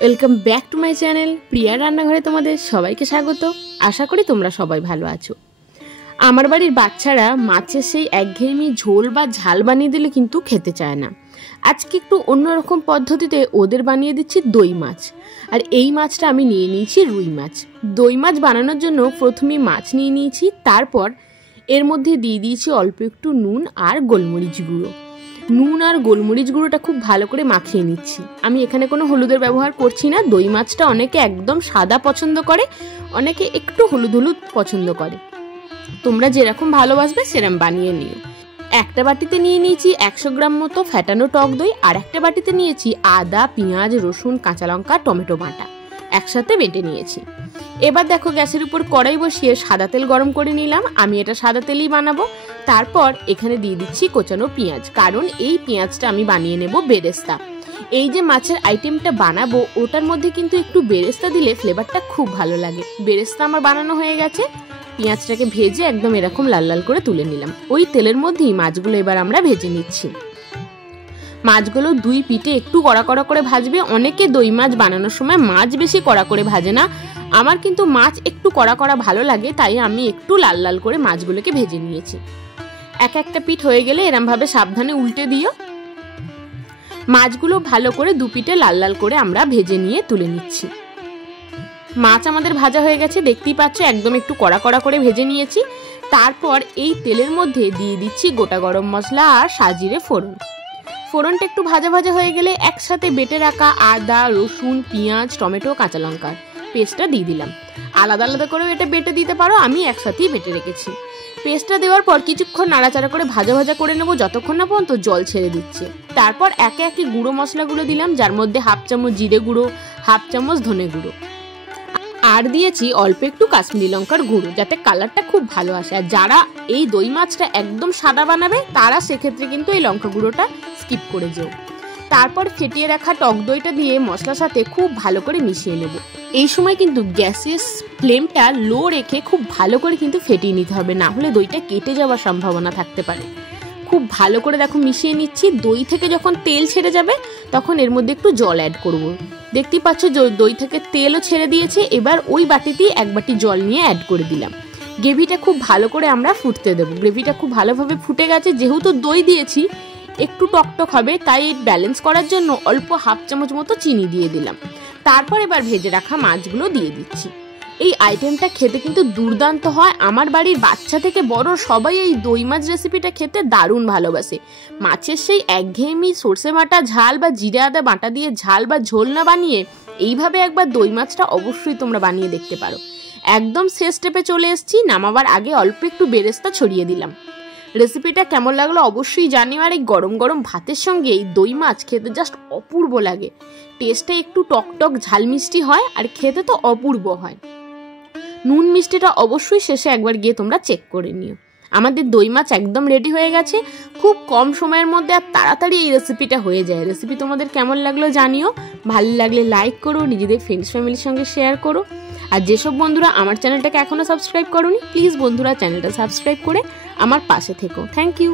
Welcome back to my channel Priya রান্নাঘরে তোমাদের সবাইকে স্বাগত। আশা করি তোমরা সবাই ভালো আছো। আমার বাড়ির বাচ্চারা মাছের সেই একঘেয়েমি ঝোল বা ঝাল বানিয়ে দিলে কিন্তু খেতে চায় না। আজকে একটু অন্যরকম পদ্ধতিতে ওদের বানিয়ে দিচ্ছি দই মাছ। আর এই মাছটা আমি নিয়ে নিয়েছি রুই মাছ। দই মাছ বানানোর জন্য প্রথমে মাছ নিয়ে নিয়েছি, তারপর এর মধ্যে দিয়ে দিয়েছি অল্প একটু নুন আর গোলমরিচ গুঁড়ো। নুন আর গোলমরিচ গুঁড়োটা খুব ভালো করে মাখিয়ে নিচ্ছি। আমি এখানে কোনো হলুদের ব্যবহার করছি না। দই মাছটা অনেকে একদম সাদা পছন্দ করে, অনেকে একটু হলুদ হলুদ পছন্দ করে। তোমরা যেরকম ভালোবাসবে সেরকম বানিয়ে নিও। একটা বাটিতে নিয়ে নিয়েছি 100 গ্রাম মতো ফ্যাটানো টক দই, আর একটা বাটিতে নিয়েছি আদা, পেঁয়াজ, রসুন, কাঁচা লঙ্কা, টমেটো বাটা একসাথে বেটে নিয়েছি। এবার দেখো গ্যাসের উপর কড়াই বসিয়ে সাদা তেল গরম করে নিলাম। আমি এটা সাদা তেলই বানাবো। তারপর এখানে দিয়ে দিচ্ছি কোচানো পেঁয়াজ, কারণ এই পেঁয়াজটা আমি বানিয়ে নেব বেরেস্তা। এই যে মাছের আইটেমটা বানাবো ওটার মধ্যে কিন্তু একটু বেরেস্তা দিলে ফ্লেভারটা খুব ভালো লাগে। বেরেস্তা আমার বানানো হয়ে গেছে। পেঁয়াজটাকে ভেজে একদম এরকম লাল লাল করে তুলে নিলাম। ওই তেলের মধ্যেই মাছগুলো এবার আমরা ভেজে নিচ্ছি। মাছগুলো দুই পিঠে একটু কড়া কড়া করে ভাজবে। অনেকে দই মাছ বানানোর সময় মাছ বেশি কড়া করে ভাজে না, আমার কিন্তু মাছ একটু কড়া কড়া ভালো লাগে, তাই আমি একটু লাল লাল করে মাছগুলোকে ভেজে নিয়েছি। এক একটা পিঠ হয়ে গেলে এরম ভাবে সাবধানে উল্টে দিও। মাছগুলো ভালো করে দু পিঠে লাল লাল করে আমরা ভেজে নিয়ে তুলে নিচ্ছি। মাছ আমাদের ভাজা হয়ে গেছে, দেখতেই পাচ্ছ একদম একটু কড়া কড়া করে ভেজে নিয়েছি। তারপর এই তেলের মধ্যে দিয়ে দিচ্ছি গোটা গরম মশলা আর সাজিরে ফোড়ন। ফোড়নটা একটু ভাজা ভাজা হয়ে গেলে একসাথে বেটে রাখা আদা, রসুন, পেঁয়াজ, টমেটো, কাঁচা লঙ্কার পেস্টটা দিয়ে দিলাম। আলাদা আলাদা করেও এটা বেটে দিতে পারো, আমি একসাথেই বেটে রেখেছি। পেস্টটা দেওয়ার পর কিছুক্ষণ নাড়াচাড়া করে ভাজা ভাজা করে নেবো, যতক্ষণ না পর্যন্ত জল ছেড়ে দিচ্ছে। তারপর একে একে গুঁড়ো মশলাগুলো দিলাম, যার মধ্যে 1/2 চামচ জিরে গুঁড়ো, 1/2 চামচ ধনে গুঁড়ো, আর দিয়েছি অল্প একটু কাশ্মীরি লঙ্কার গুঁড়ো, যাতে কালারটা খুব ভালো আসে। আর যারা এই দই মাছটা একদম সাদা বানাবে তারা সেক্ষেত্রে কিন্তু এই লঙ্কা গুঁড়োটা স্কিপ করে যেও। তারপর ফেটিয়ে রাখা টক দইটা দিয়ে মশলার সাথে খুব ভালো করে মিশিয়ে নেব। এই সময় কিন্তু গ্যাসের ফ্লেমটা লো রেখে খুব ভালো করে কিন্তু ফেটিয়ে নিতে হবে, না হলে দইটা কেটে যাওয়ার সম্ভাবনা থাকতে পারে। খুব ভালো করে দেখো মিশিয়ে নিচ্ছি। দই থেকে যখন তেল ছেড়ে যাবে তখন এর মধ্যে একটু জল অ্যাড করব। দেখতেই পাচ্ছ দই থেকে তেলও ছেড়ে দিয়েছে। এবার ওই বাটিতেই 1 বাটি জল নিয়ে অ্যাড করে দিলাম। গ্রেভিটা খুব ভালো করে আমরা ফুটতে দেবো। গ্রেভিটা খুব ভালোভাবে ফুটে গেছে, যেহেতু দই দিয়েছি একটু টকটক হবে, তাই ব্যালেন্স করার জন্য অল্প 1/2 চামচ মতো চিনি দিয়ে দিলাম। তারপর এবার ভেজে রাখা মাছগুলো দিয়ে দিচ্ছি। এই আইটেমটা খেতে কিন্তু দুর্দান্ত হয়। আমার বাড়ির বাচ্চা থেকে বড় সবাই এই দই মাছ রেসিপিটা খেতে দারুণ ভালোবাসে। মাছের সেই একঘেয়েমি সর্ষে বাটা ঝাল বা জিরে আদা বাটা দিয়ে ঝাল বা ঝোল না বানিয়ে এইভাবে একবার দই মাছটা অবশ্যই তোমরা বানিয়ে দেখতে পারো। একদম শেষ স্টেপে চলে এসেছি। নামাবার আগে অল্প একটু বেরেস্তা ছড়িয়ে দিলাম। রেসিপিটা কেমন লাগলো অবশ্যই জানিও। আর এই গরম গরম ভাতের সঙ্গে এই দই মাছ খেতে জাস্ট অপূর্ব লাগে। টেস্টটা একটু টকটক ঝাল মিষ্টি হয়, আর খেতে তো অপূর্ব হয়। নুন মিষ্টিটা অবশ্যই শেষে একবার গিয়ে তোমরা চেক করে নিও। আমাদের দই মাছ একদম রেডি হয়ে গেছে। খুব কম সময়ের মধ্যে আর তাড়াতাড়ি এই রেসিপিটা হয়ে যায়। রেসিপি তোমাদের কেমন লাগলো জানিও। ভালো লাগলে লাইক করো, নিজেদের ফ্রেন্ডস ফ্যামিলির সঙ্গে শেয়ার করো। আর যেসব বন্ধুরা আমার চ্যানেলটাকে এখনো সাবস্ক্রাইব করোনি, প্লিজ বন্ধুরা চ্যানেলটা সাবস্ক্রাইব করে আমার পাশে থেকো। Thank you.